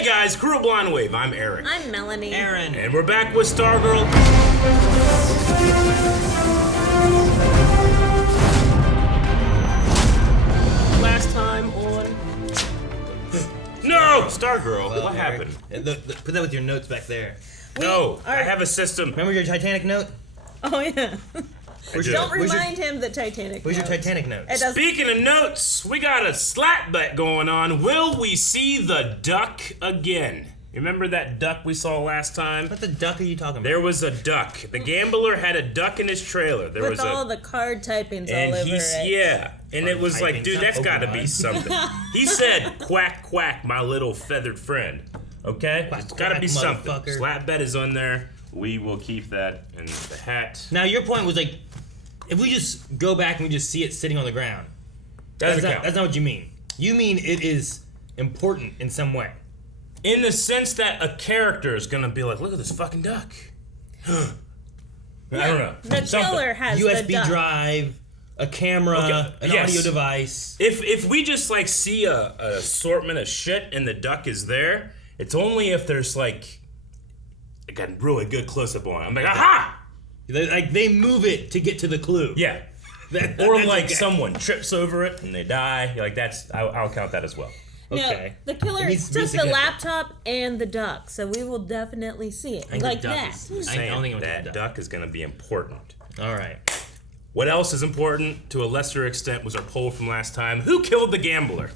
Hey guys, Crew of Blind Wave. I'm Eric. I'm Melanie. Aaron. And we're back with Stargirl. Last time on... No! Stargirl, what happened? Put that with your notes back there. No, I have a system. Remember your Titanic note? Oh, yeah. Don't where's remind him that Titanic Where's your notes. Titanic note? Speaking of notes, we got a slap bet going on. Will we see the duck again? Remember that duck we saw last time? What the duck are you talking about? There was a duck. The gambler had a duck in his trailer. There With was all the card typings all over it. Yeah, and it was like, typings, dude, not that's got to be Pokemon. something. He said, "Quack, quack, my little feathered friend." Okay, Quack, it's got to quack, be something. motherfucker. Slap bet is on there. We will keep that in the hat. Now your point was like, if we just go back and we just see it sitting on the ground. That's not what you mean. You mean it is important in some way. In the sense that a character is gonna be like, look at this fucking duck. I don't know. The killer has USB the duck. drive, a camera, an audio device. If we just like see a assortment of shit and the duck is there, it's only if there's like a really good close up on it. I'm like, aha! They move it to get to the clue. Yeah. Or like someone trips over it and they die. Like I'll count that as well. Okay. No, the killer It needs to be took the significant. laptop and the duck, so we will definitely see it. I think Like the duck that. is- I don't think it think was that the duck is gonna be important. All right. What else is important to a lesser extent was our poll from last time. Who killed the gambler?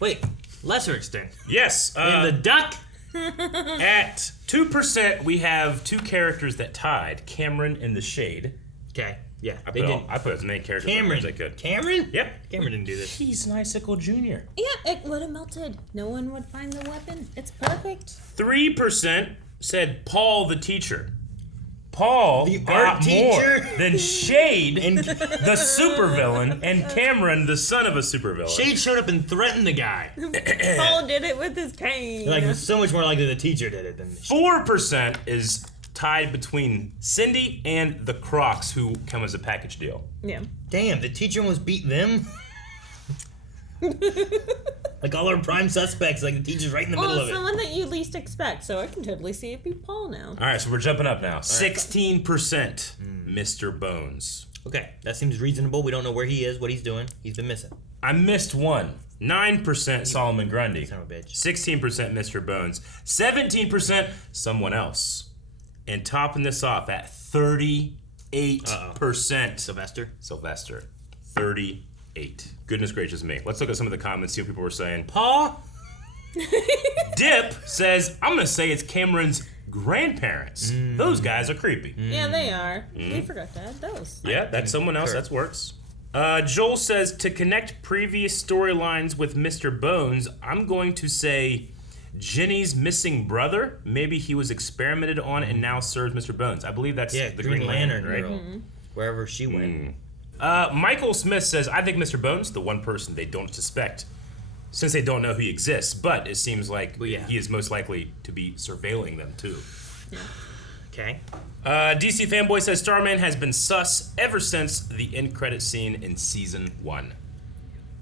Wait, lesser extent. Yes. And the duck? At 2%, we have two characters that tied, Cameron and the Shade. Okay. Yeah. I put as many characters Cameron. as I could. Cameron? Yep. Cameron didn't do this. He's an Icicle Jr. Yeah, it would have melted. No one would find the weapon. It's perfect. 3% said Paul the teacher. Paul The got art teacher? more than Shade, and the supervillain, and Cameron, the son of a supervillain. Shade showed up and threatened the guy. Paul did it with his cane. Like, it's so much more likely the teacher did it than 4% is tied between Cindy and the Crocs, who come as a package deal. Yeah. Damn, the teacher almost beat them? Like all our prime suspects, like the teacher's right in the middle Well, of it's it. someone that you least expect, so I can totally see it be Paul now. All right, so we're jumping up now. 16%, Mr. Bones. Okay, that seems reasonable. We don't know where he is, what he's doing. He's been missing. I missed one. 9% Solomon Grundy. Son of a bitch. 16% Mr. Bones. 17% someone else. And topping this off at 38%. Sylvester. 38. Goodness gracious me. Let's look at some of the comments, see what people were saying. Paul Dip says, I'm going to say it's Cameron's grandparents. Those guys are creepy. Yeah, they are. We forgot to add those. Yeah, that's someone else. That works. Joel says, to connect previous storylines with Mr. Bones, I'm going to say Jenny's missing brother. Maybe he was experimented on and now serves Mr. Bones. I believe that's the Green Lantern, right? girl. Wherever she went. Michael Smith says, I think Mr. Bones, the one person they don't suspect, since they don't know he exists, but it seems like he is most likely to be surveilling them too. Yeah. Okay. DC Fanboy says, Starman has been sus ever since the end credit scene in Season 1.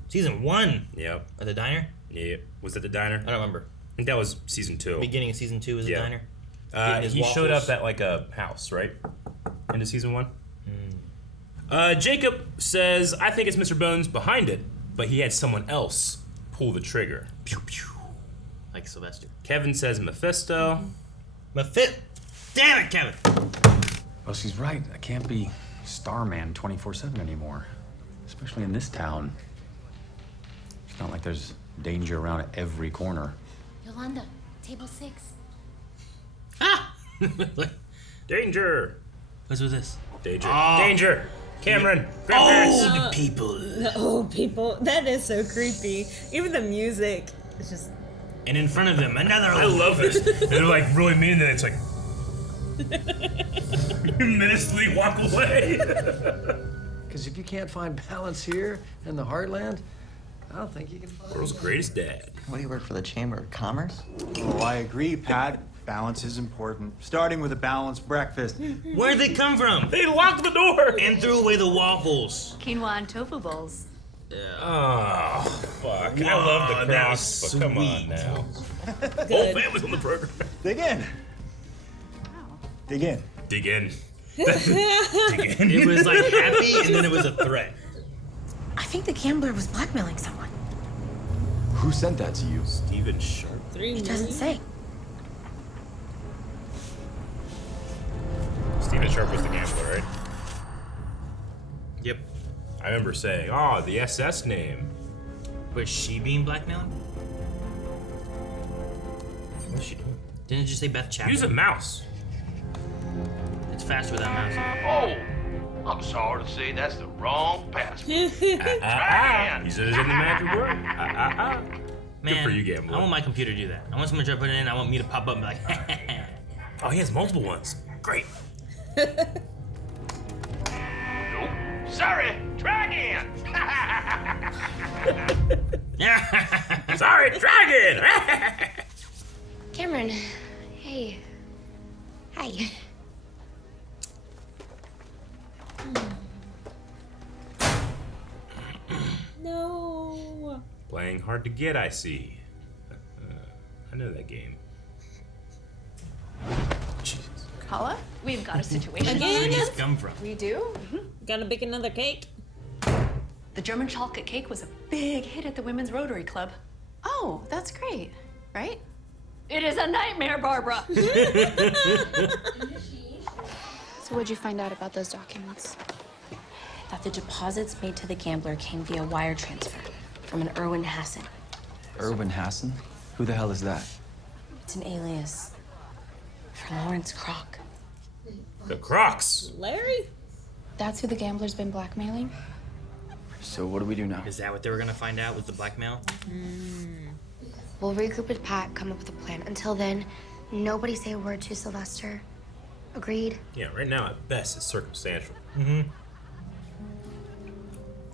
Season 1? Yep. At the diner? Yep. Was it the diner? I don't remember. I think that was Season 2. Beginning of Season 2 was the diner? He showed up at like a house, right? Into Season 1? Jacob says, I think it's Mr. Bones behind it, but he had someone else pull the trigger. Pew, pew. Like Sylvester. Kevin says Mephisto. Damn it, Kevin! Well, she's right. I can't be Starman 24/7 anymore. Especially in this town. It's not like there's danger around every corner. Yolanda, table 6. Ah! Danger. What's with this? Danger. Danger. Cameron. Grandparents. The people. The old people. That is so creepy. Even the music is just... And in front of them, another I old love it. They're like really mean that it's like... menacingly walk away. Because if you can't find balance here in the heartland, I don't think you can find World's greatest dad. What do you work for, the Chamber of Commerce? Oh, I agree, Pat. Balance is important. Starting with a balanced breakfast. Where'd they come from? They locked the door. And threw away the waffles. Quinoa and tofu bowls. Oh, fuck. I love the that Crocs, was but come on sweet. now. Whole family's on the program. Dig in. Dig in. Dig in. Dig in. It was like happy, and then it was a threat. I think the gambler was blackmailing someone. Who sent that to you? Steven Sharp. It doesn't say. Steven Sharp was the gambler, right? Yep. I remember saying, "Oh, the SS name." Was she being blackmailed? What's she doing? Didn't it just say Beth Chapman? Use a mouse. It's faster with that mouse. Oh, I'm sorry to say that's the wrong password. Use it as in the magic word. Man, Good for you, gambler. I want my computer to do that. I want someone to try to put it in. I want me to pop up and be like, Oh, he has multiple ones. Great. Nope. Sorry, try again. Sorry, dragon. Cameron, hey. Hi. No. Playing hard to get, I see. I know that game. Jesus. Paula, we've got a situation. where did this come from? We do? Gotta bake another cake. The German chocolate cake was a big hit at the Women's Rotary Club. Oh, that's great, right? It is a nightmare, Barbara. So what'd you find out about those documents? That the deposits made to the gambler came via wire transfer from an Erwin Hassan. Erwin Hassan? Who the hell is that? It's an alias for Lawrence Kroc. The Crocs. Larry? That's who the gambler's been blackmailing? So what do we do now? Is that what they were gonna find out with the blackmail? We'll regroup with Pat, come up with a plan. Until then, nobody say a word to Sylvester. Agreed? Yeah, right now at best it's circumstantial.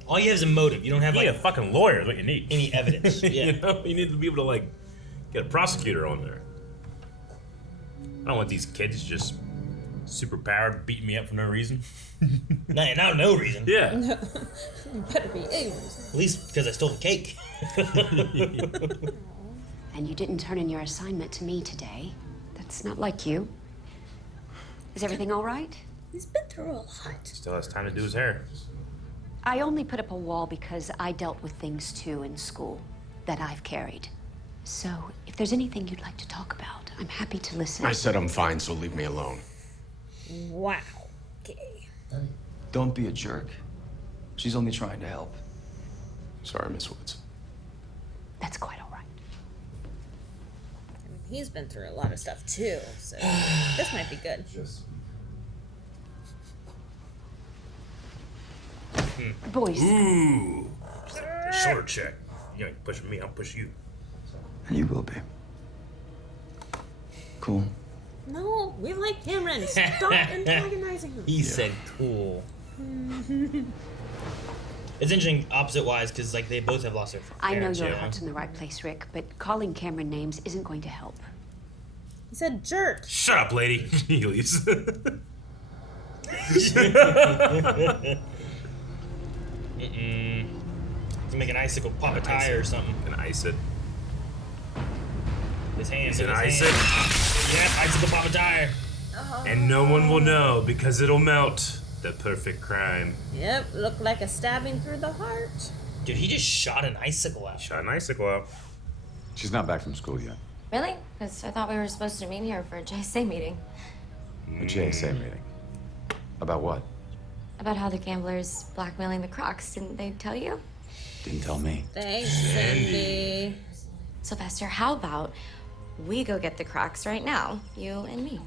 All you have is a motive. You don't have You need like a fucking lawyer is what you need. any evidence. Yeah. You know, you need to be able to like get a prosecutor on there. I don't want these kids just super powered beating me up for no reason. No reason. Yeah. Better be aliens. At least because I stole the cake. And you didn't turn in your assignment to me today. That's not like you. Is everything all right? He's been through a lot. Still has time to do his hair. I only put up a wall because I dealt with things too in school that I've carried. So if there's anything you'd like to talk about, I'm happy to listen. I said I'm fine, so leave me alone. Wow. Okay. Don't be a jerk. She's only trying to help. Sorry, Miss Woods. That's quite all right. I mean, he's been through a lot of stuff too, so this might be good. Boys, Ooh. Shoulder check. You ain't pushing me, I'll push you. And you will be. Cool. No, we like Cameron. Stop antagonizing him. He said cool. It's interesting opposite wise because like they both have lost their I know parents, your you know? heart's in the right place, Rick, but calling Cameron names isn't going to help. He said jerk. Shut up, lady. He leaves. To make an icicle pop a tire or something. Can ice it. His hand. Is it his ice hand. it? Yep, icicle pop a tire. And no one will know because it'll melt. The perfect crime. Yep, looked like a stabbing through the heart. Dude, he just shot an icicle out. Shot an icicle out. She's not back from school yet. Really? Because I thought we were supposed to meet here for a JSA meeting. A JSA meeting. About what? About how the gambler's blackmailing the Crocs. Didn't they tell you? Didn't tell me. Thanks, Cindy. Sylvester, how about we go get the Crocs right now? You and me.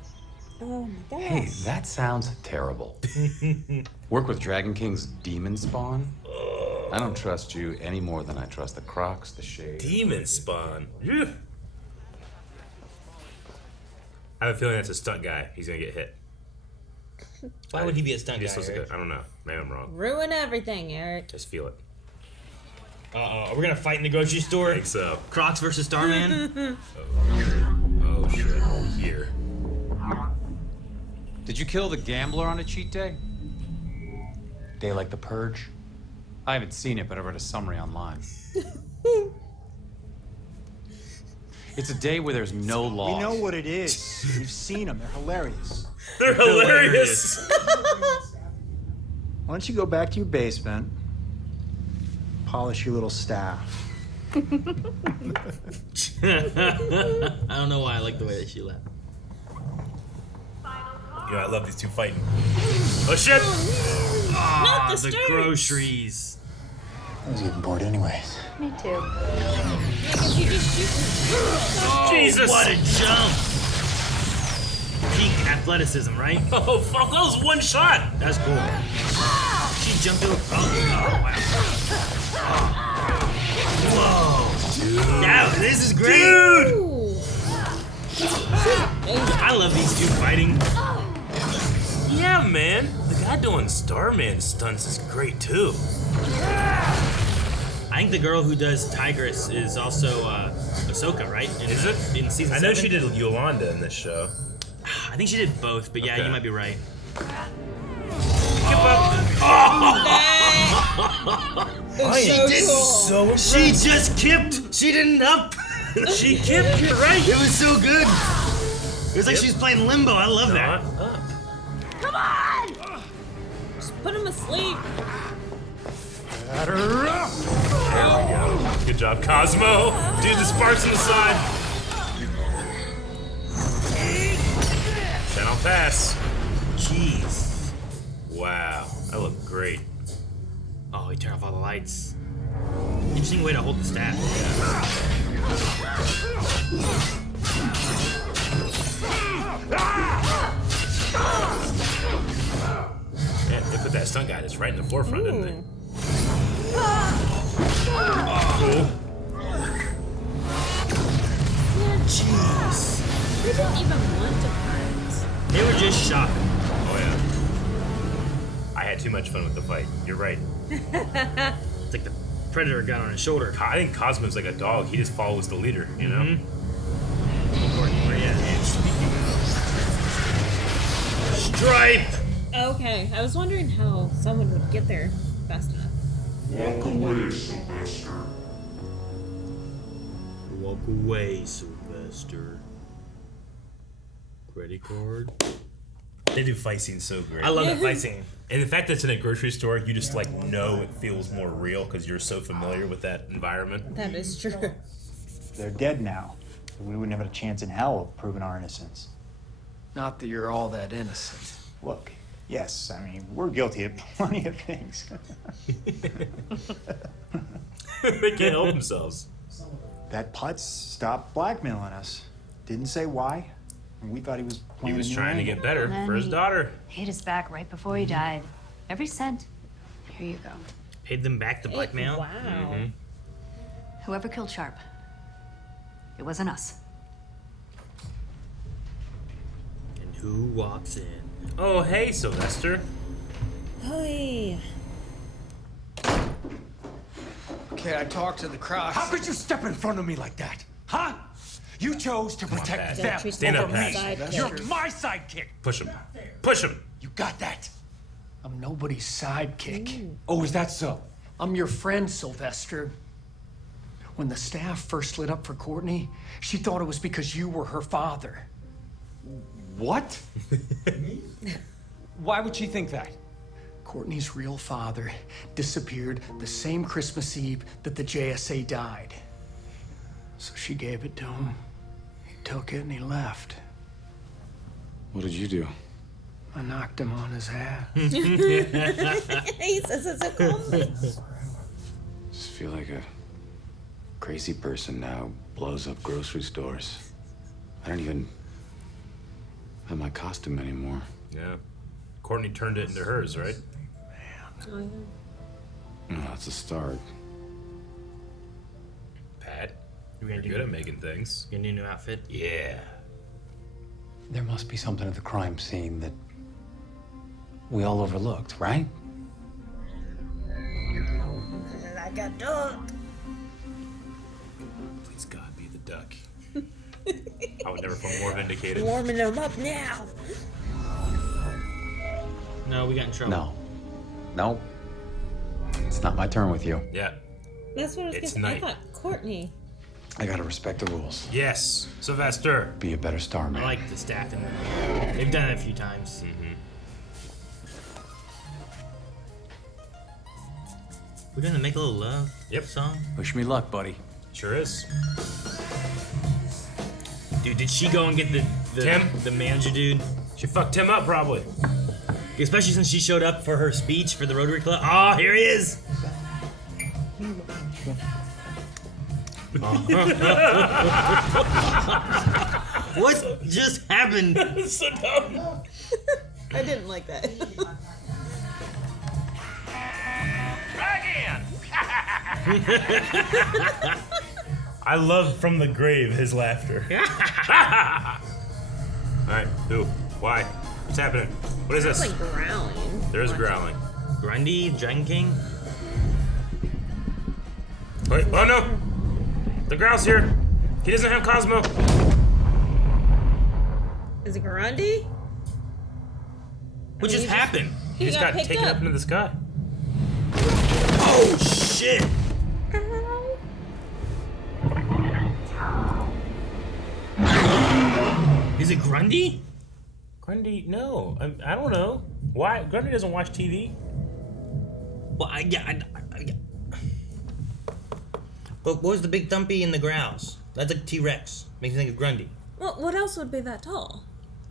Oh my gosh. Hey, that sounds terrible. Work with Dragon King's demon spawn? I don't trust you any more than I trust the Crocs, the Shade. Demon spawn. Ugh. I have a feeling that's a stunt guy. He's gonna get hit. Why would he be a stunt He guy? just looks like Eric? I don't know. Maybe I'm wrong. Ruin everything, Eric. Just feel it. Are we gonna fight in the grocery store? I think so. Crocs versus Starman? Oh shit. Here. Did you kill the gambler on a cheat day? Day like the Purge? I haven't seen it, but I read a summary online. It's a day where there's no law. We know what it is. We've seen them. They're hilarious. They're hilarious. Why don't you go back to your basement, polish your little staff. I don't know why I like the way that she laughed. Yeah, I love these two fighting. Oh shit! Not The groceries. I was getting bored anyways. Me too. You just shoot Jesus! What a jump! Peak athleticism, right? Oh fuck! That was one shot. That's cool. She jumped over. Oh wow! Whoa! Dude. Yeah, this is great. Dude! I love these two fighting. Yeah, man. The guy doing Starman stunts is great too. I think the girl who does Tigress is also Ahsoka, right? Is it? In season I know 7? she did Yolanda in this show. I think she did both, but yeah, Okay. you might be right. So She just kipped. She didn't up. She kipped. You're right. It was so good. It was like she was playing limbo. I love that. Not up. Come on! Just put him asleep. There we go. Good job, Cosmo. Dude, the sparks on the side. Channel pass. Jeez. Wow, that looked great. Oh, he turned off all the lights. Interesting way to hold the staff. Man, they put that stunt guy just right in the forefront, didn't they? Jeez. They didn't even want to fight. They were just shocked. Oh yeah. I had too much fun with the fight. You're right. It's like the predator got on his shoulder. I think Cosmo's like a dog. He just follows the leader, you know? Stripe! Okay, I was wondering how someone would get there fast enough. Walk away, Sylvester. Walk away, Sylvester. Credit card. They do fight scenes so great. I love that fight scene. And the fact that it's in a grocery store, you just like know it feels more real because you're so familiar with that environment. That is true. They're dead now. We wouldn't have a chance in hell of proving our innocence. Not that you're all that innocent. Look, yes, I mean, we're guilty of plenty of things. They can't help themselves. That Putz stopped blackmailing us. Didn't say why. We thought he was He playing was a new trying to angle. get better for his daughter. Paid us back right before he died. Every cent. Here you go. Paid them back the blackmail. Wow. Whoever killed Sharp, it wasn't us. And who walks in? Oh, hey, Sylvester. Hey. Okay, I talked to the Crocs. How could you step in front of me like that? Huh? You chose to protect Pat. them Treat Stand them up, like Pat. sidekick. You're my sidekick. Push him. Push him. You got that? I'm nobody's sidekick. Oh, is that so? I'm your friend, Sylvester. When the staff first lit up for Courtney, she thought it was because you were her father. What? Why would she think that? Courtney's real father disappeared the same Christmas Eve that the JSA died. So she gave it to him. He took it and he left. What did you do? I knocked him on his ass. He says it's a compliment. Just feel like a crazy person now who blows up grocery stores. I don't even have my costume anymore. Yeah. Courtney turned it into hers, right? Oh, yeah. No, that's a start. Pat, You're you're good at making things. Your new outfit? Yeah. There must be something at the crime scene that we all overlooked, right? Like a duck. Please God, be the duck. I would never feel more vindicated. Warming them up now. No, we got in trouble. No. Nope. It's not my turn with you. Yeah. That's what I was It's gonna say. I night. thought Courtney. I gotta respect the rules. Yes, Sylvester. Be a better starman. I like the staff in there. They've done it a few times. We're gonna make a little love song. Wish me luck, buddy. Sure is. Dude, did she go and get the Tim? The manager dude? She fucked Tim up probably. Especially since she showed up for her speech for the Rotary Club. Oh, here he is. What just happened? So dumb. I didn't like that. I love from the grave his laughter. Alright, who? Why? What's happening? What is this? It's like growling. There is growling. Grundy, Dragon King? Wait, oh no! The growl's here! He doesn't have Cosmo! Is it Grundy? What just happened? He just got taken up into the sky. Oh shit! Is it Grundy? Grundy? No, I don't know. Why? Grundy doesn't watch TV. Well, But what was the big thumpy in the growls? That's like T-Rex. Makes me think of Grundy. Well, what else would be that tall?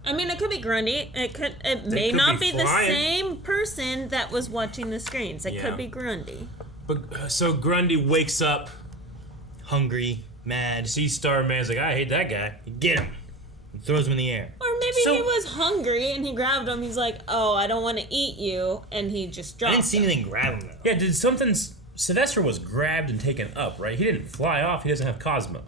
I mean, it could be Grundy. It may not be the same person that was watching the screens. It could be Grundy. But so Grundy wakes up, hungry, mad. Sees Starman's like, I hate that guy. Get him. And throws him in the air. Or maybe he was hungry and he grabbed him. He's like, oh, I don't want to eat you. And he just dropped I didn't see anything grab him, though. Yeah, did something... Sylvester was grabbed and taken up, right? He didn't fly off. He doesn't have Cosmo.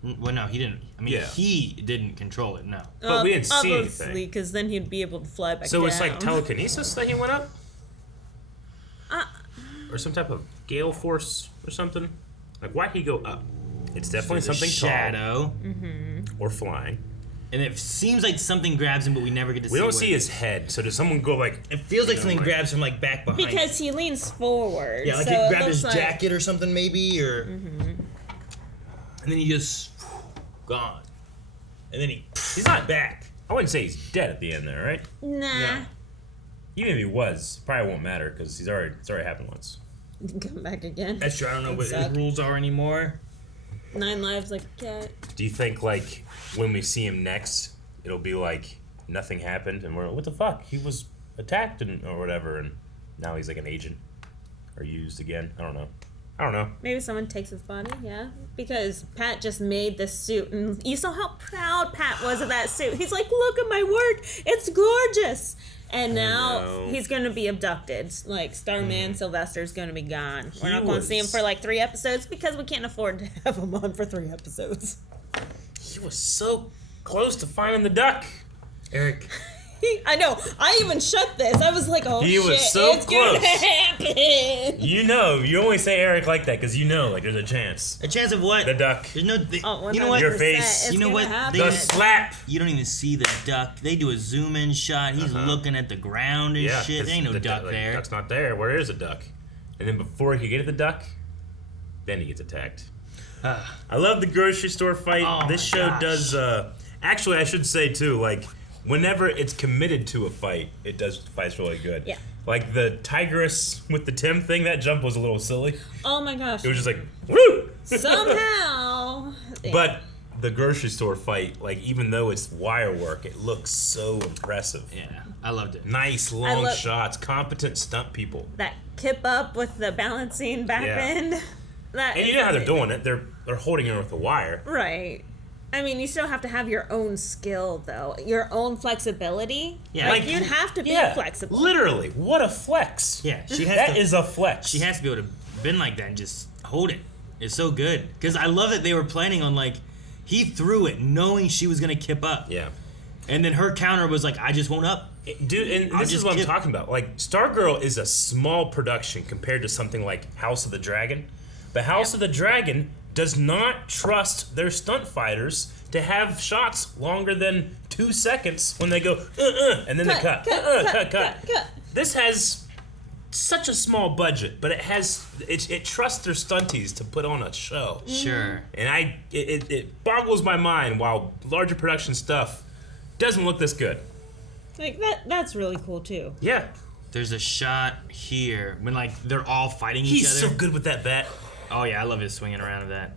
Well, no, he didn't. I mean, he didn't control it, no. But we didn't see anything. Obviously, because then he'd be able to fly back So down. it's like telekinesis that he went up? Or some type of gale force or something? Like, why'd he go up? It's definitely something shadow. Or flying. And it seems like something grabs him, but we never get to see We don't what see his head, so does someone go like... It feels like something grabs him like back behind. Because he leans forward. Yeah, like so he it grabbed looks his jacket or something maybe, or... And then he just... gone. And then he's not back. I wouldn't say he's dead at the end there, right? Nah. Even if he was, probably won't matter, because it's already happened once. Come back again. That's true. I don't know what his rules are anymore. 9 lives like a cat. Do you think, like, when we see him next, it'll be like nothing happened and we're like, what the fuck? He was attacked or whatever, and now he's like an agent or used again? I don't know. Maybe someone takes his body, yeah. Because Pat just made this suit, and you saw how proud Pat was of that suit. He's like, look at my work. It's gorgeous. And now he's going to be abducted. Like, Starman Sylvester's going to be gone. We're not going to see him for like 3 episodes because we can't afford to have him on for 3 episodes. He was so close to finding the duck. Eric. I know. I even shut this. I was like, oh He shit, was so it's close. gonna happen. You know, you only say Eric like that because you know, like, there's a chance. A chance of what? The duck. There's no... You know what? Your face. You know what? The slap. You don't even see the duck. They do a zoom-in shot. He's looking at the ground and shit. There ain't no duck there. The duck's not there. Where is a duck? And then before he could get at the duck, then he gets attacked. I love the grocery store fight. Oh This show does... actually, I should say, too, like... Whenever it's committed to a fight, it does fights really good. Yeah. Like the tigress with the Tim thing, that jump was a little silly. Oh my gosh. It was just like, woo! Somehow. But the grocery store fight, like even though it's wire work, it looks so impressive. Yeah, I loved it. Nice long shots, competent stunt people. That kip up with the balancing back bend. And you know how they're doing it. They're holding it with the wire. Right. I mean, you still have to have your own skill, though. Your own flexibility. Yeah. Like you'd have to be flexible. Literally. What a flex. Yeah, That is a flex. She has to be able to bend like that and just hold it. It's so good. Because I love that they were planning on, like, he threw it knowing she was going to kip up. Yeah. And then her counter was like, I just won't up. Dude, and this is what I'm talking about. Like, Stargirl is a small production compared to something like House of the Dragon. But House of the Dragon does not trust their stunt fighters to have shots longer than 2 seconds when they go, and then they cut. This has such a small budget, but it trusts their stunties to put on a show. Sure. And it boggles my mind while larger production stuff doesn't look this good. Like that's really cool too. Yeah. There's a shot here when like they're all fighting each He's other. so good with that bat. Oh yeah, I love his swinging around of that.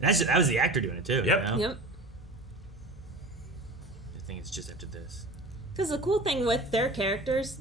That was the actor doing it too. Yep. You know? Yep. I think it's just after this. Because the cool thing with their characters,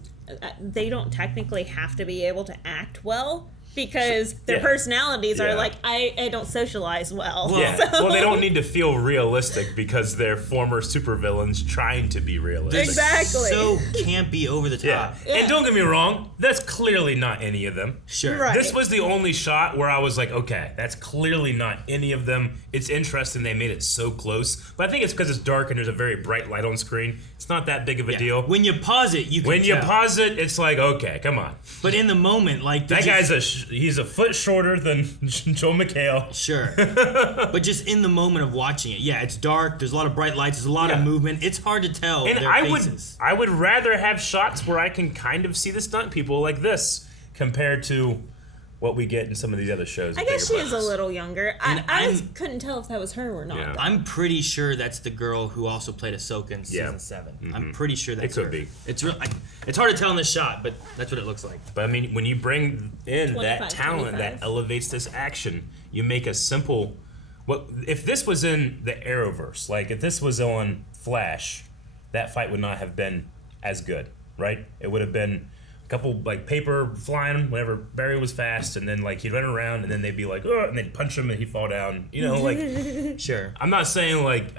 they don't technically have to be able to act well because their personalities are like, I don't socialize well. Yeah. So. Well, they don't need to feel realistic because they're former supervillains trying to be realistic. Exactly. So campy, over the top. Yeah. And don't get me wrong, that's clearly not any of them. Sure. Right. This was the only shot where I was like, okay, that's clearly not any of them. It's interesting they made it so close. But I think it's because it's dark and there's a very bright light on screen. It's not that big of a deal. When you pause it, you can you tell. pause it, it's like, okay, come on. But in the moment, like... That guy's he's a foot shorter than Joel McHale. Sure. But just in the moment of watching it, yeah, it's dark, there's a lot of bright lights, there's a lot of movement. It's hard to tell And their faces. I would rather have shots where I can kind of see the stunt people like this compared to what we get in some of these other shows. I guess she is a little younger. I couldn't tell if that was her or not. Yeah. I'm pretty sure that's the girl who also played Ahsoka in season 7. Mm-hmm. I'm pretty sure that's It could her. be. It's hard to tell in this shot, but that's what it looks like. But I mean, when you bring in that 25, talent 25. that elevates this action, you make a simple. What if this was in the Arrowverse? Like if this was on Flash, that fight would not have been as good, right? It would have been a couple like paper flying whenever Barry was fast, and then like he'd run around, and then they'd be like, oh, and they'd punch him, and he'd fall down. You know, like Sure. I'm just saying like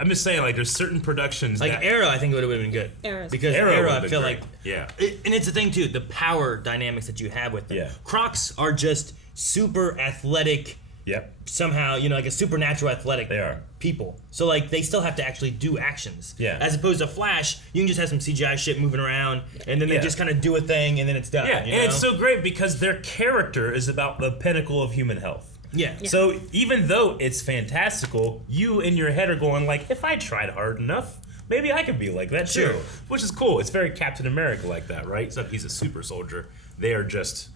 there's certain productions Like that, Arrow, I think it would have been good. Arrow's Because Arrow Arrow, would've I been feel great. like... Yeah. And it's the thing, too, the power dynamics that you have with them. Yeah. Crocs are just super athletic... Yep. Somehow, you know, like a supernatural athletic They are. people. So, like, they still have to actually do actions. Yeah. As opposed to Flash, you can just have some CGI shit moving around, and then they Yeah. just kind of do a thing, and then it's done. Yeah, you and know? it's so great because their character is about the pinnacle of human health. Yeah. So even though it's fantastical, you in your head are going like, if I tried hard enough, maybe I could be like that too. Sure. Which is cool. It's very Captain America like that, right? Except he's a super soldier. They are just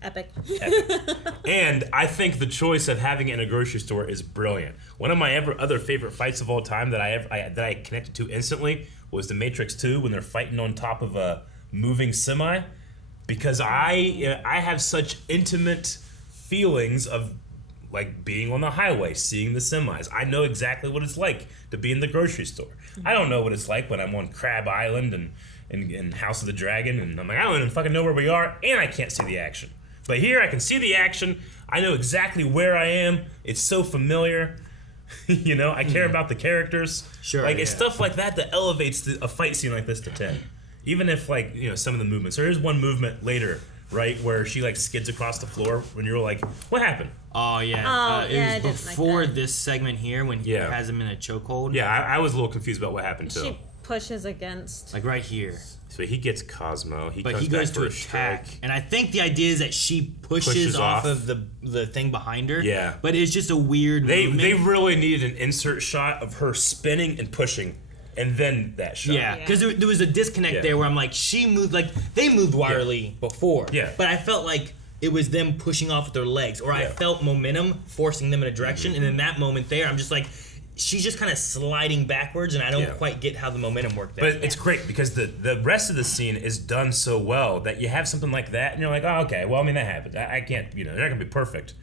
Epic. epic. And I think the choice of having it in a grocery store is brilliant. One of my other favorite fights of all time that I connected to instantly was The Matrix 2 when they're fighting on top of a moving semi, because I have such intimate feelings of like being on the highway, seeing the semis. I know exactly what it's like to be in the grocery store. I don't know what it's like when I'm on Crab Island and House of the Dragon, and I'm like, I don't even fucking know where we are, and I can't see the action. But here I can see the action. I know exactly where I am. It's so familiar. You know, I care about the characters. Sure. Like, it's stuff like that that elevates a fight scene like this to 10. Even if, like, you know, some of the movements. There is one movement later, right, where she, like, skids across the floor when you're like, what happened? Oh, yeah. Oh, It yeah, I was didn't like before that. this segment here when he has him in a chokehold. Yeah, I was a little confused about what happened, too. She pushes against. Like right here. So he gets Cosmo. But comes he goes back to for a attack. strike. And I think the idea is that she pushes off of the thing behind her. Yeah. But it's just a weird movement. They really needed an insert shot of her spinning and pushing, and then that shot. Yeah, because there was a disconnect there where I'm like, she moved, like, they moved wirily before. Yeah. But I felt like it was them pushing off with their legs, or I felt momentum forcing them in a direction, and in that moment there, I'm just like, she's just kind of sliding backwards, and I don't quite get how the momentum worked there. But it's great because the rest of the scene is done so well that you have something like that, and you're like, oh, okay, well, I mean, that happens. I can't, you know, they're not going to be perfect.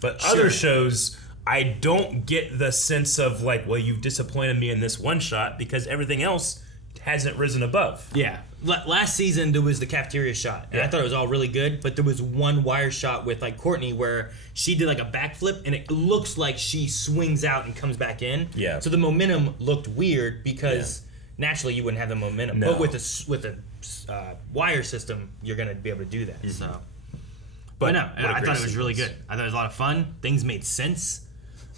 But other shows, I don't get the sense of, like, well, you've disappointed me in this one shot because everything else hasn't risen above. Yeah. Last season, there was the cafeteria shot, and I thought it was all really good, but there was one wire shot with, like, Courtney where she did, like, a backflip, and it looks like she swings out and comes back in. Yeah. So the momentum looked weird because naturally you wouldn't have the momentum. No. But with a wire system, you're going to be able to do that. So. But no, I thought it was really good. I thought it was a lot of fun. Things made sense.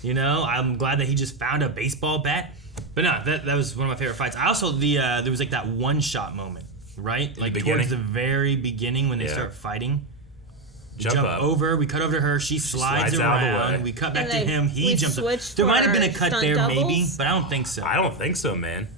You know, I'm glad that he just found a baseball bat. But no, that was one of my favorite fights. I also, there was like that one-shot moment. Right? Like towards the very beginning when they start fighting. Jump up. over. We cut over to her. She slides out of the around. way. We cut back And to him. He we jumps up. switched There for might have been a cut stunt there doubles? maybe, but I don't think so. I don't think so, man.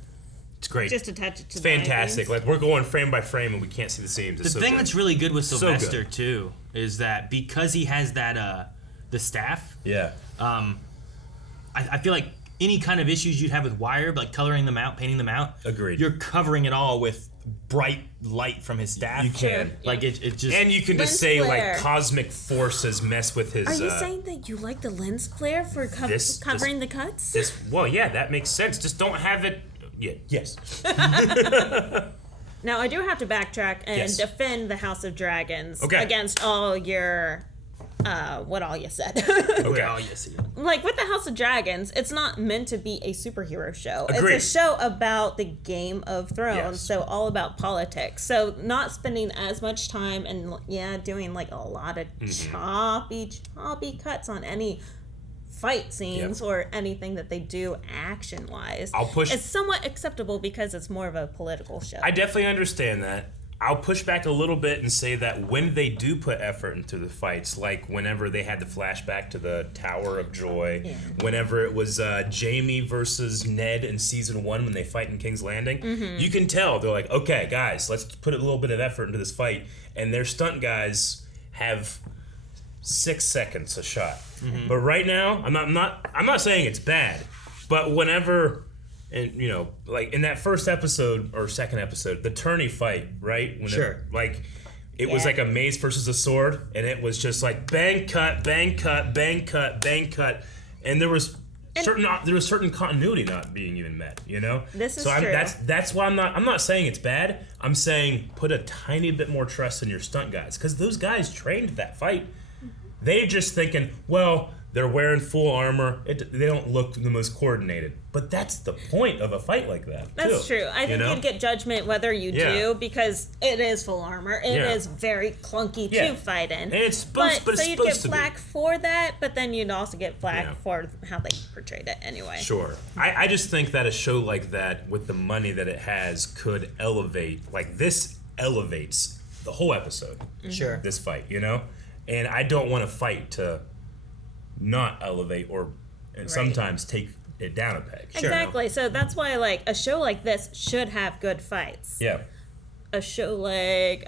It's great. Just attach it to it's fantastic. Like, we're going frame by frame and we can't see the seams. It's the thing that's really good with Sylvester good. too is that because he has that the staff. Yeah. I feel like any kind of issues you'd have with wire, like coloring them out, painting them out. Agreed. You're covering it all with bright light from his staff. You can. Like it just. And you can just say like cosmic forces mess with his. Are you saying that you like the lens flare for covering the cuts? Well, yeah, that makes sense. Just don't have it. Yeah. Yes. Now I do have to backtrack and defend the House of Dragons against all your. What all you said. Okay. All you see. Like with the House of Dragons, it's not meant to be a superhero show. Agreed. It's a show about the Game of Thrones, so all about politics. So not spending as much time and doing like a lot of choppy cuts on any fight scenes or anything that they do action wise. It's somewhat acceptable because it's more of a political show. I definitely understand that. I'll push back a little bit and say that when they do put effort into the fights, like whenever they had the flashback to the Tower of Joy, whenever it was Jaime versus Ned in season 1 when they fight in King's Landing, you can tell they're like, okay, guys, let's put a little bit of effort into this fight, and their stunt guys have 6 seconds a shot. But right now, I'm not saying it's bad, but whenever. And, you know, like in that first episode or second episode, the tourney fight, right? When it was like a mace versus a sword, and it was just like bang cut, bang cut, bang cut, bang cut, and there was certain continuity not being even met, you know. This is true. That's why I'm not saying it's bad. I'm saying put a tiny bit more trust in your stunt guys, because those guys trained that fight. They're just thinking, well, they're wearing full armor. They don't look the most coordinated. But that's the point of a fight like that, That's true. I think you'd get judgment whether you do, because it is full armor. It is very clunky to fight in. And it's supposed so you'd get flack be. for that, but then you'd also get flack for how they portrayed it anyway. Sure. I just think that a show like that, with the money that it has, could elevate. Like, this elevates the whole episode. Sure. This fight, you know? And I don't want to fight to not elevate or sometimes take it down a peg. Exactly. So that's why, like, a show like this should have good fights. Yeah. A show like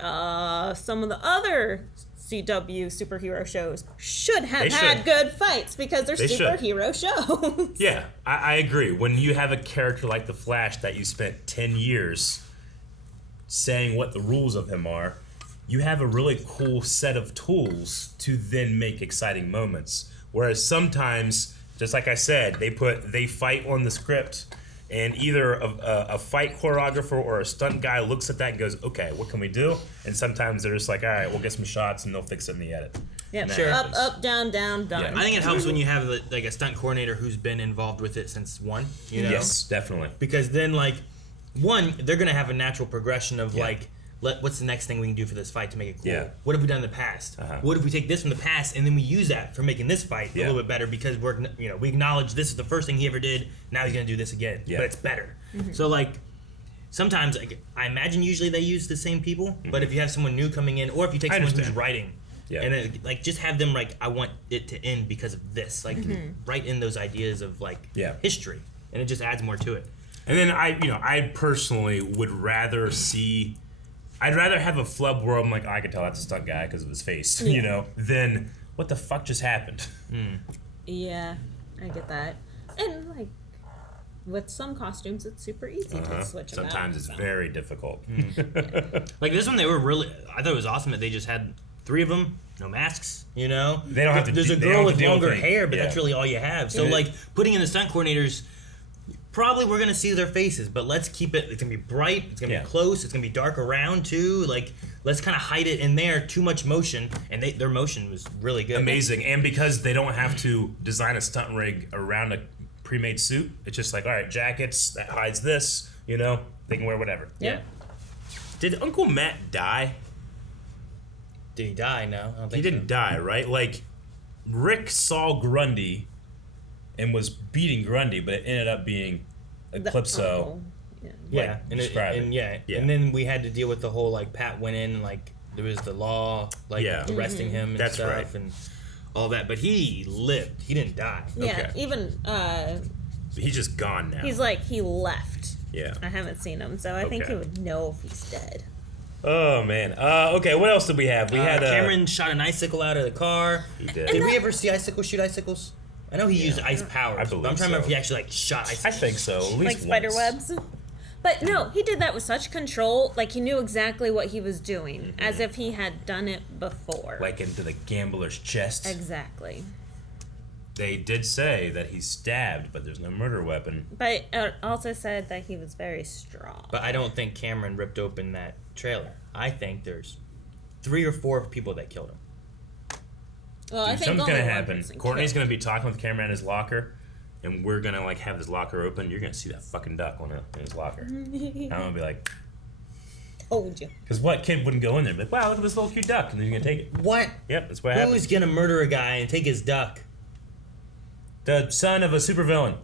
some of the other CW superhero shows should have had good fights because they're superhero shows. Yeah, I agree. When you have a character like the Flash that you spent 10 years saying what the rules of him are, you have a really cool set of tools to then make exciting moments. Whereas sometimes, just like I said, they fight on the script, and either a fight choreographer or a stunt guy looks at that and goes, okay, what can we do? And sometimes they're just like, all right, we'll get some shots and they'll fix it in the edit. Yeah, sure. Up, down, down, done. Yeah. I think it helps when you have like a stunt coordinator who's been involved with it since 1, you know? Yes, definitely. Because then, like, 1, they're going to have a natural progression of, like, what's the next thing we can do for this fight to make it cool? Yeah. What have we done in the past? What if we take this from the past and then we use that for making this fight a little bit better because we acknowledge this is the first thing he ever did. Now he's gonna do this again, but it's better. So like sometimes I imagine usually they use the same people, but if you have someone new coming in, or if you take someone who's writing, and then, like just have them like I want it to end because of this, like write in those ideas of like history, and it just adds more to it. And then I personally would rather see. I'd rather have a flub where I'm like, I can tell that's a stunt guy because of his face, you know, than what the fuck just happened. Yeah, I get that. And like with some costumes, it's super easy to switch them out. Sometimes it's very difficult. Like this one, I thought it was awesome that they just had 3 of them, no masks, you know? They don't have to. There's a girl with longer hair, but that's really all you have. So like putting in the stunt coordinators, probably we're gonna see their faces, but let's keep it. It's gonna be bright. It's gonna be close. It's gonna be dark around too. Like let's kind of hide it in there. Too much motion, and their motion was really good. Amazing, and because they don't have to design a stunt rig around a pre-made suit, it's just like, all right, jackets that hides this. You know, they can wear whatever. Yeah. Did Uncle Matt die? Did he die? No, I don't think he didn't die. Right? Like Rick saw Grundy and was beating Grundy, but it ended up being Eclipso. And then we had to deal with the whole like Pat went in and like there was the law like arresting him and stuff and all that, but he lived. He didn't die. Yeah, even he's just gone now. He's like he left. Yeah. I haven't seen him, so I think he would know if he's dead. Oh man. Okay, what else did we have? We had Cameron shot an icicle out of the car. He did. Did we ever see icicles shoot icicles? I know he used ice powers. I believe but I'm trying to remember if he actually shot icicles. I think so. At least like spider webs. But no, he did that with such control. Like he knew exactly what he was doing, as if he had done it before. Like into the gambler's chest. Exactly. They did say that he's stabbed, but there's no murder weapon. But it also said that he was very strong. But I don't think Cameron ripped open that trailer. I think there's 3 or 4 people that killed him. Well, I think something's gonna only happen. one Courtney's gonna be talking with Cameron in his locker, and we're gonna like have his locker open. You're gonna see that fucking duck in his locker. I'm gonna be like, told you. because what kid wouldn't go in there and be like, wow, look at this little cute duck, and then you're gonna take it. What? Yep, that's what happens. Who's gonna murder a guy and take his duck? The son of a supervillain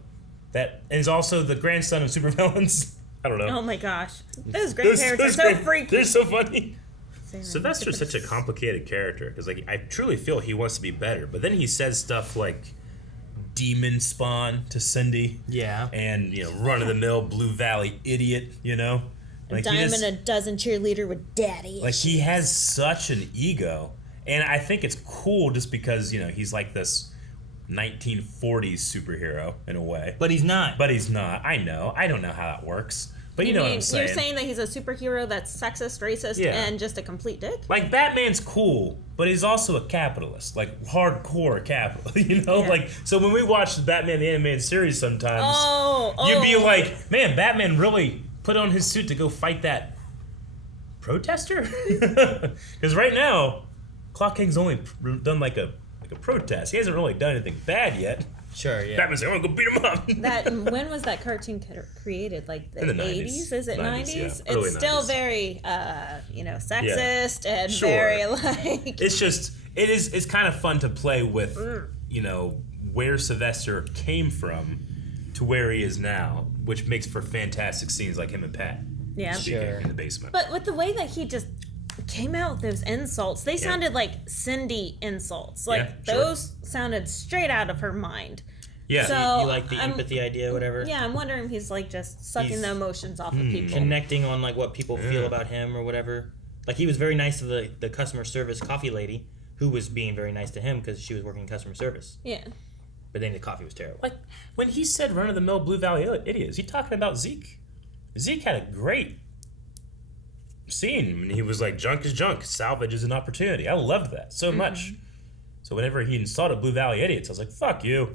that is also the grandson of supervillains. I don't know. Oh my gosh. Those grandparents are so freaky. They're so funny. Sylvester's such a complicated character because like I truly feel he wants to be better, but then he says stuff like demon spawn to Cindy. Yeah. And run of the mill Blue Valley idiot, Like diamond a dozen cheerleader with daddy. Like he has such an ego. And I think it's cool just because, he's like this 1940s superhero in a way. But he's not. I know. I don't know how that works. But you know what I'm saying. You're saying that he's a superhero that's sexist, racist, and just a complete dick? Like, Batman's cool, but he's also a capitalist. Like, hardcore capitalist, Yeah. Like, so when we watch the Batman the Animated Series sometimes, you'd be like, man, Batman really put on his suit to go fight that protester? Because right now, Clock King's only done like a protest. He hasn't really done anything bad yet. Sure, yeah. Batman's like, I'm gonna go beat him up. When was that cartoon created? Like the 80s? Is it 90s? Yeah. It's still 90s. Very, sexist and very like. It's kind of fun to play with, where Sylvester came from to where he is now, which makes for fantastic scenes like him and Pat. Yeah, speaking in the basement. But with the way that he just came out with those insults, they sounded like Cindy insults. Like those sounded straight out of her mind. Yeah, so you like the empathy idea, whatever. Yeah, I'm wondering if he's like just sucking the emotions off of people, connecting on like what people feel about him or whatever. Like he was very nice to the customer service coffee lady, who was being very nice to him because she was working customer service. Yeah. But then the coffee was terrible. Like when he said "run of the mill Blue Valley idiot," is he talking about Zeke? Zeke had a great scene when he was like, "Junk is junk, salvage is an opportunity." I loved that so much. So whenever he insulted Blue Valley idiots, I was like, "Fuck you."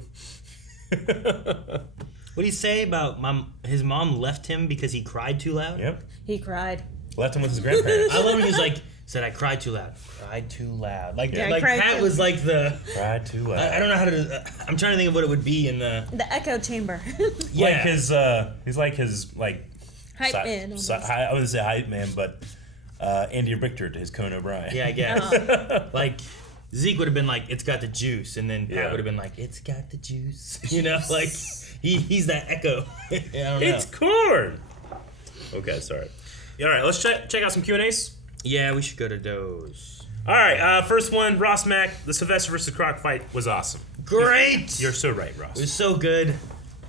What did he say about his mom left him because he cried too loud? Yep. He cried. Left him with his grandparents. I love when he's like, said I cried too loud. Cried too loud. Like, Yeah, like Pat was like the... Cried too loud. I don't know how to... I'm trying to think of what it would be in the... The echo chamber. Yeah. Like he's like his, like... Hype man. I wouldn't say hype man, but Andy Richter to his Conan O'Brien. Yeah, I guess. Like... Zeke would have been like, it's got the juice, and then Pat would have been like, it's got the juice. Like, he's that echo. I don't know. It's corn! Okay, sorry. All right, let's check out some Q&As. Yeah, we should go to those. All right, first one, Ross Mack, the Sylvester vs. Croc fight was awesome. Great! You're so right, Ross. It was so good.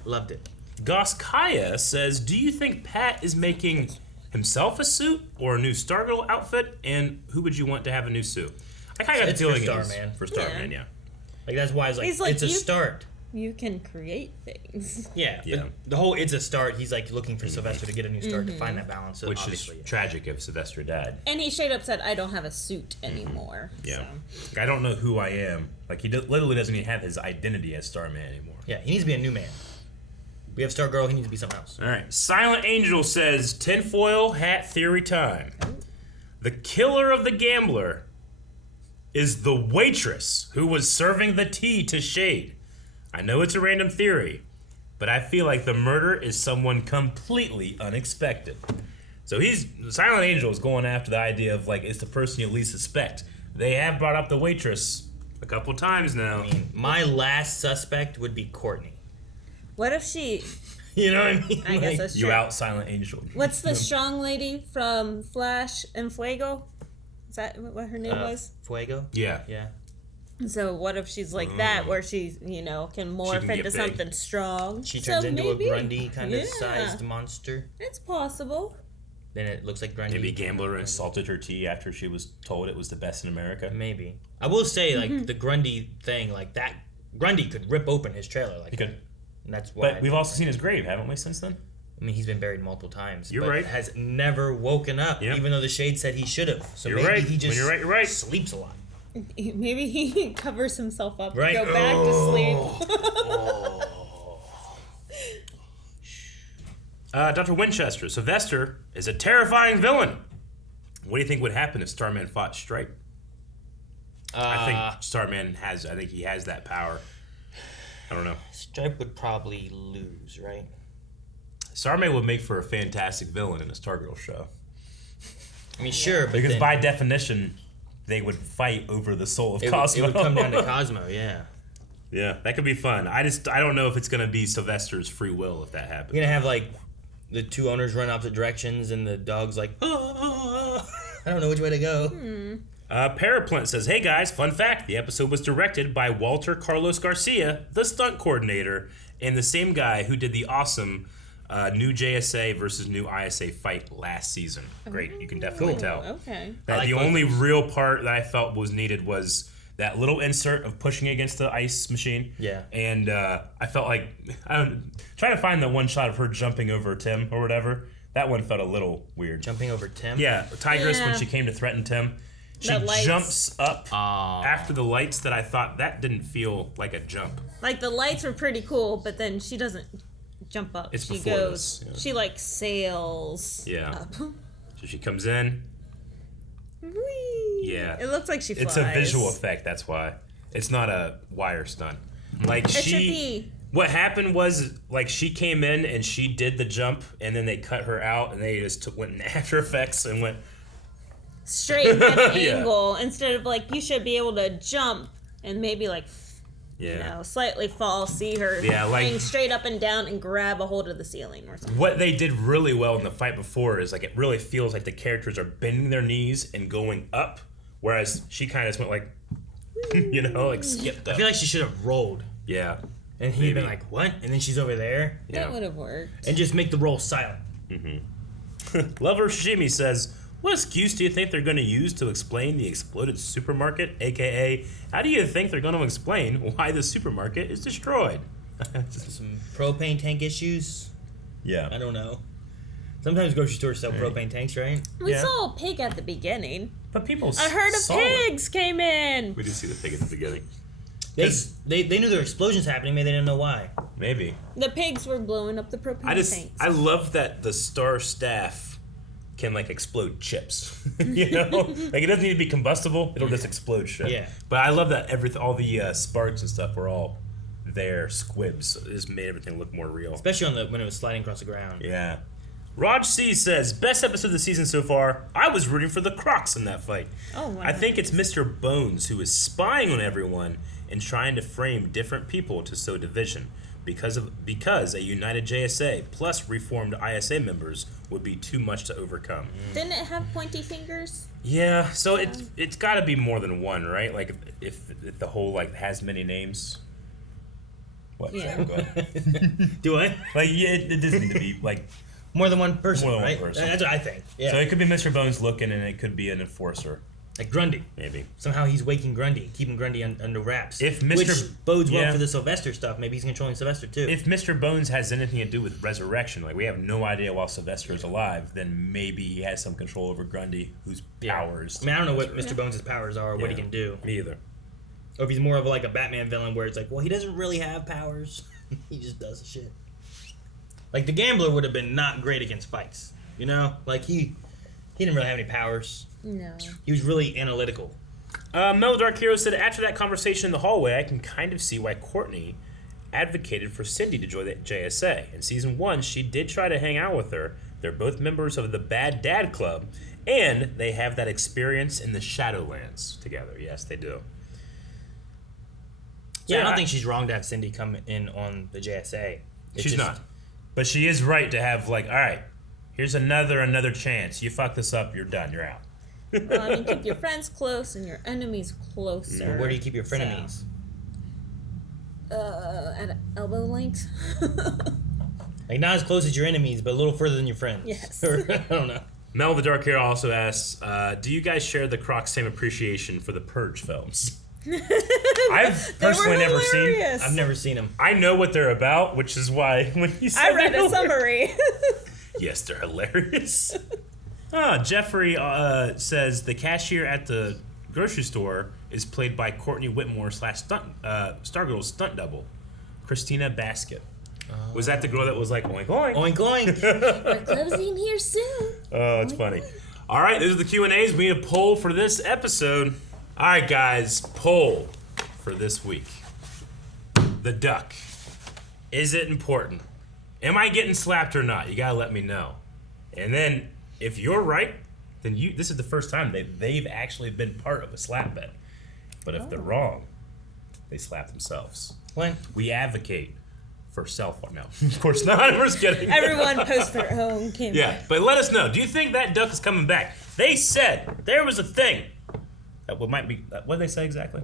Loved it. Goskaya says, do you think Pat is making himself a suit or a new Stargirl outfit, and who would you want to have a new suit? I kind of got the feeling for Starman, yeah. Like, that's why it's like, it's a start. You can create things. Yeah. The whole it's a start, he's like looking for Sylvester to get a new start to find that balance. So which obviously, is tragic if Sylvester died. And he straight up said, I don't have a suit anymore. Yeah. So. Like, I don't know who I am. Like, he literally doesn't even have his identity as Starman anymore. Yeah, he needs to be a new man. We have Stargirl, he needs to be something else. All right. Silent Angel says, tinfoil hat theory time. The killer of the gambler is the waitress who was serving the tea to Shade. I know it's a random theory, but I feel like the murder is someone completely unexpected. So Silent Angel is going after the idea of like, it's the person you least suspect. They have brought up the waitress a couple times now. I mean, my last suspect would be Courtney. What if she... You know what I mean? I guess that's true. You out Silent Angel. What's the strong lady from Flash and Fuego? Is that what her name was? Fuego? Yeah. Yeah. So what if she's like that, where she's, you know, can morph into something strong? She turns into a Grundy kind of sized monster. It's possible. Then it looks like Grundy. Maybe Gambler insulted her tea after she was told it was the best in America. Maybe. I will say, like, the Grundy thing, like, that Grundy could rip open his trailer. Like, he could. And that's why. But we've also seen his grave, haven't we, since then? I mean, he's been buried multiple times. You're right. Has never woken up, even though the Shade said he should have. So you're maybe right. he just When you're right. sleeps a lot. Maybe he covers himself up Right. to go back to sleep. Dr. Winchester, Sylvester is a terrifying villain. What do you think would happen if Starman fought Stripe? I think Starman has. I think he has that power. I don't know. Stripe would probably lose, right? Starman would make for a fantastic villain in a Stargirl show. I mean, sure, but because then by definition, they would fight over the soul of Cosmo. It would come down to Cosmo, yeah. Yeah, that could be fun. I don't know if it's gonna be Sylvester's free will if that happens. You're gonna have like the two owners run opposite directions, and the dog's like, I don't know which way to go. Paraplint says, "Hey guys, fun fact: the episode was directed by Walter Carlos Garcia, the stunt coordinator, and the same guy who did the awesome new JSA versus new ISA fight last season. Great, you can definitely tell. Okay. That like the both only real part that I felt was needed was that little insert of pushing against the ice machine. Yeah. And I felt like trying to find the one shot of her jumping over Tim or whatever. That one felt a little weird. Jumping over Tim? Yeah, Tigress when she came to threaten Tim. She jumps up after the lights that I thought that didn't feel like a jump. Like the lights were pretty cool, but then she doesn't jump up. It's she before goes. this, yeah. She like sails. Yeah. Up. So she comes in. Whee! Yeah. It looks like she flies. It's a visual effect, that's why. It's not a wire stunt. Like It should be. What happened was, like, she came in and she did the jump, and then they cut her out, and they just went in After Effects and went straight at an Yeah. angle instead of like you should be able to jump and maybe like you know, slightly fall, see her hang straight up and down and grab a hold of the ceiling or something. What they did really well in the fight before is, like, it really feels like the characters are bending their knees and going up, whereas she kind of just went like, you know, like skipped up. I feel like she should have rolled. Yeah. And he'd been like, what? And then she's over there. That would have worked. And just make the roll silent. Lover Shimi says, what excuse do you think they're going to use to explain the exploded supermarket? AKA, how do you think they're going to explain why the supermarket is destroyed? Some propane tank issues? Yeah. I don't know. Sometimes grocery stores sell propane tanks, right? We saw a pig at the beginning. But people A herd of saw pigs came in. We did see the pig at the beginning. They knew there were explosions happening, maybe they didn't know why. Maybe. The pigs were blowing up the propane tanks. I love that the Star staff can, like, explode chips. You know? Like, it doesn't need to be combustible. It'll just explode shit. Yeah. But I love that all the sparks and stuff were all there, squibs. It just made everything look more real. Especially when it was sliding across the ground. Yeah. Raj C says, best episode of the season so far. I was rooting for the Crocs in that fight. Oh, wow. I think it's Mr. Bones who is spying on everyone and trying to frame different people to sow division. Because a united JSA plus reformed ISA members would be too much to overcome. Didn't it have pointy fingers? Yeah, so it's got to be more than one, right? Like if the whole like has many names. What? Yeah. Go ahead. Do I? Like it doesn't need to be like more than one person. More than right? one person. That's what I think. Yeah. So it could be Mr. Bones looking, and it could be an enforcer. Like Grundy. Maybe. Somehow he's waking Grundy, keeping Grundy under wraps. If Mr. Which bodes well for the Sylvester stuff. Maybe he's controlling Sylvester too. If Mr. Bones has anything to do with resurrection, like we have no idea while Sylvester is alive, then maybe he has some control over Grundy, whose powers. I mean, I don't know what Mr. Bones' powers are or what he can do. Me either. Or if he's more of like a Batman villain where it's like, well, he doesn't really have powers. He just does shit. Like the Gambler would have been not great against fights. You know? Like he didn't really have any powers. No. He was really analytical. Mel Dark Hero said, after that conversation in the hallway, I can kind of see why Courtney advocated for Cindy to join the JSA. In season 1, she did try to hang out with her. They're both members of the Bad Dad Club, and they have that experience in the Shadowlands together. Yes, they do. Yeah, I don't think she's wrong to have Cindy come in on the JSA. She's not. But she is right to have, like, all right, here's another chance. You fuck this up, you're done, you're out. Well, I mean, keep your friends close and your enemies closer. Where do you keep your frenemies? At elbow length. Like, not as close as your enemies, but a little further than your friends. Yes. I don't know. Mel the Dark Hair also asks, do you guys share the Croc's same appreciation for the Purge films? I've personally never seen. I've never seen them. I know what they're about, which is why when you said I read a summary. Yes, they're hilarious. Jeffrey says the cashier at the grocery store is played by Courtney Whitmore / Stargirl's stunt double, Christina Basket. Was that the girl that was like oink oink? Oink oink. We're closing here soon. Oh, it's funny. All right, those are the Q&As. We need a poll for this episode. All right, guys, poll for this week. The duck. Is it important? Am I getting slapped or not? You gotta let me know. And then, if you're right, then this is the first time they've actually been part of a slap bet. But if they're wrong, they slap themselves. When? We advocate for self-harm. No, of course not. We're just kidding. Everyone posts their own camera. Yeah, but let us know. Do you think that duck is coming back? They said there was a thing. What might be? What did they say exactly?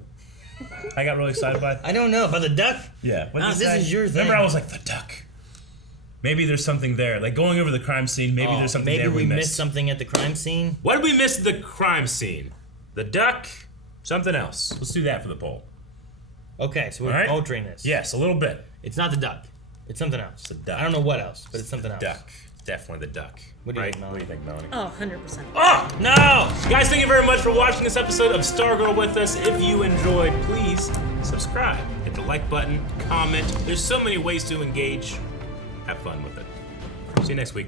I got really excited by it. I don't know about the duck. Yeah. This is your thing. Remember, I was like, the duck. Maybe there's something there. Like going over the crime scene. Maybe there's something there we missed something at the crime scene. What did we miss at the crime scene? The duck. Something else. Let's do that for the poll. Okay, so we're altering this. Yes, a little bit. It's not the duck. It's something else. The duck. I don't know what else, but it's something else. Duck. Definitely the duck. What do you think, Melanie? What do you think, Melanie? Oh, 100%. Oh, no! Guys, thank you very much for watching this episode of Stargirl with us. If you enjoyed, please subscribe. Hit the like button, comment. There's so many ways to engage. Have fun with it. See you next week.